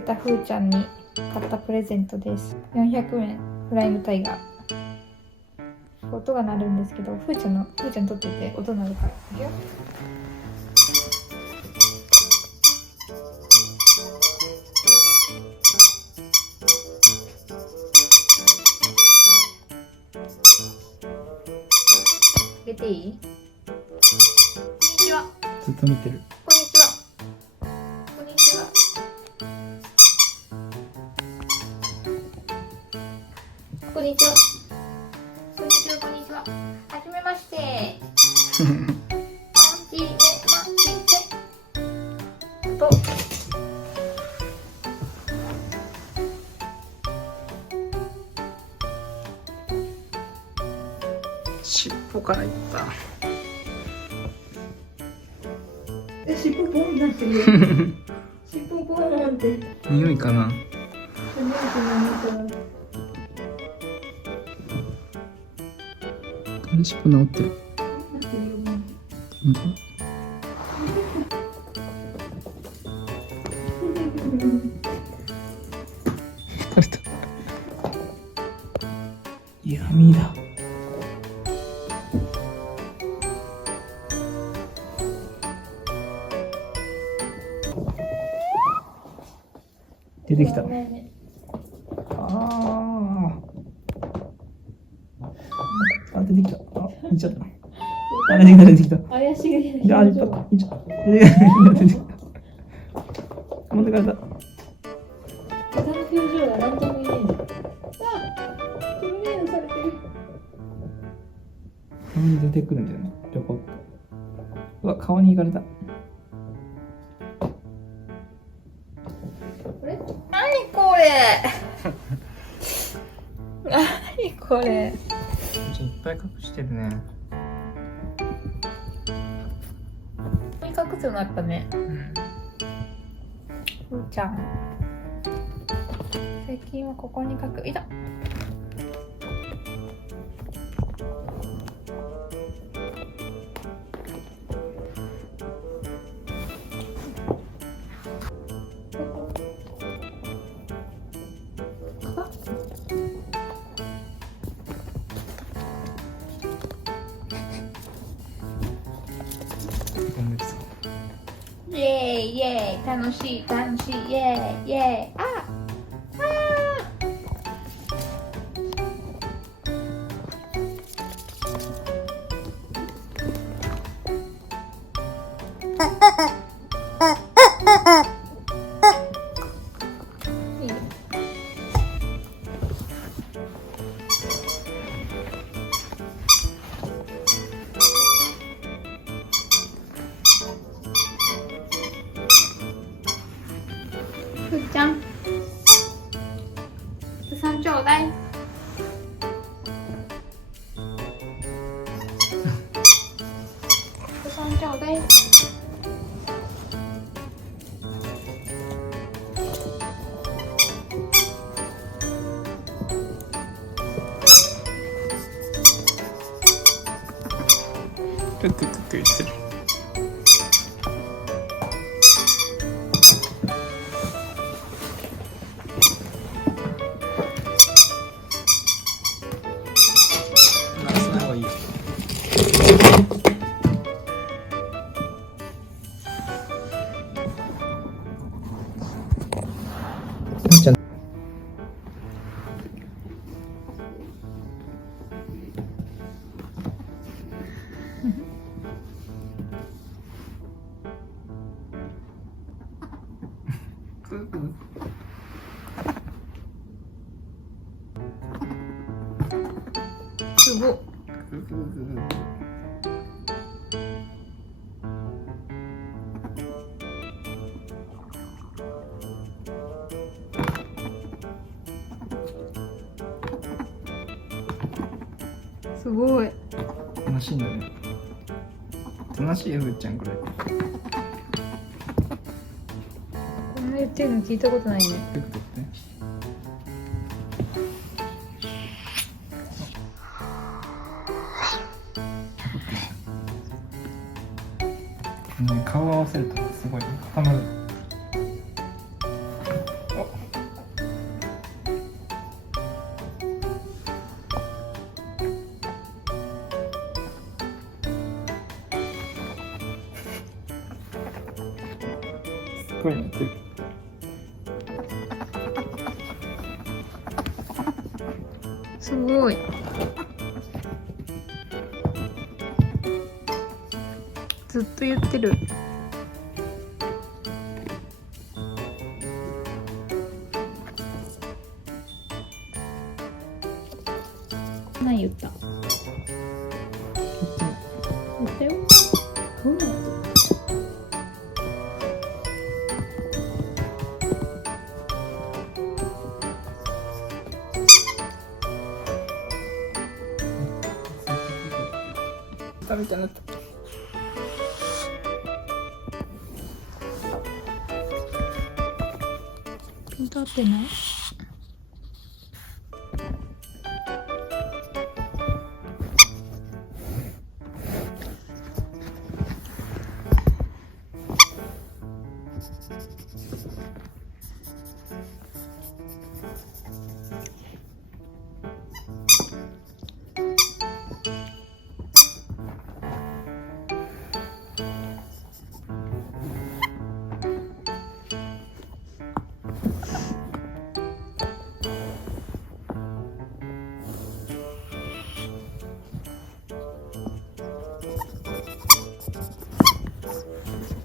けたふーちゃんに買ったプレゼントです。400円フライングタイガー。音が鳴るんですけど、ふーちゃん撮ってて音鳴るから。いくよ。開けていい？こんにちは。ずっと見てる。こんにちは。こんにちは。こんにちは。こんにちは。こんにちは。はじめまして。はじめまして。と。尻尾からいった。尻尾ボンになってるよ。尻尾ボンって。匂いかな。尻尾治ってる。疲れた。闇だ。出てきた。あ、出てきた。あ、出ちゃった。あ、出てきた。怪しげいや、出てきた。持ってかれた。豚の表情が何とも言えない。あ、トルネードされてる。顔に出てくるんじゃない？ぴょこっと。うわ、顔に行かれた。何これ何これいっぱい隠してるね。隠すのあったね。ふーちゃん最近はここにいた。イエーイイエーイ、楽しいイエーイイエーイ。いいよ。ふーちゃん、さんちょうだい。さんちょうだい。クッククック言ってる。すごっ。すごい。楽しいんだね。楽しいよ、ふーちゃんこれ。こんな言ってるの聞いたことないね。クックってね。顔を合わせるとすごい固まる。声になってる。すごい。ずっと言ってる。何言った？言ったよ。どうなの？食べちゃなった。ピント合ってない？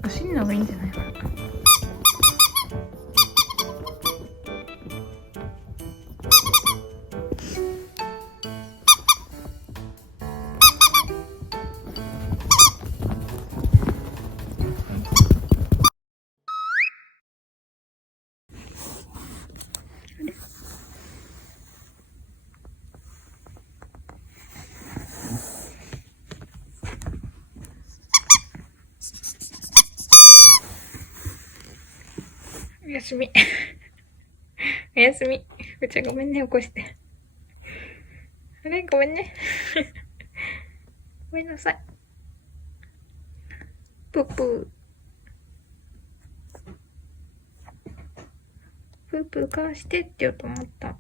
足の方がいいんじゃないかな。おやすみ。おやすみ。ふーちゃんごめんね、起こして。あれごめんね。ごめんなさい。ぷーぷー。ぷーぷー返してって言おうと思った。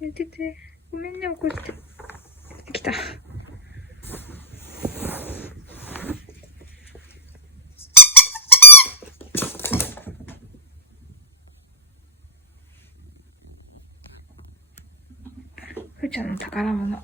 寝てて。ごめんね、起こして。来た。ふーちゃんの宝物。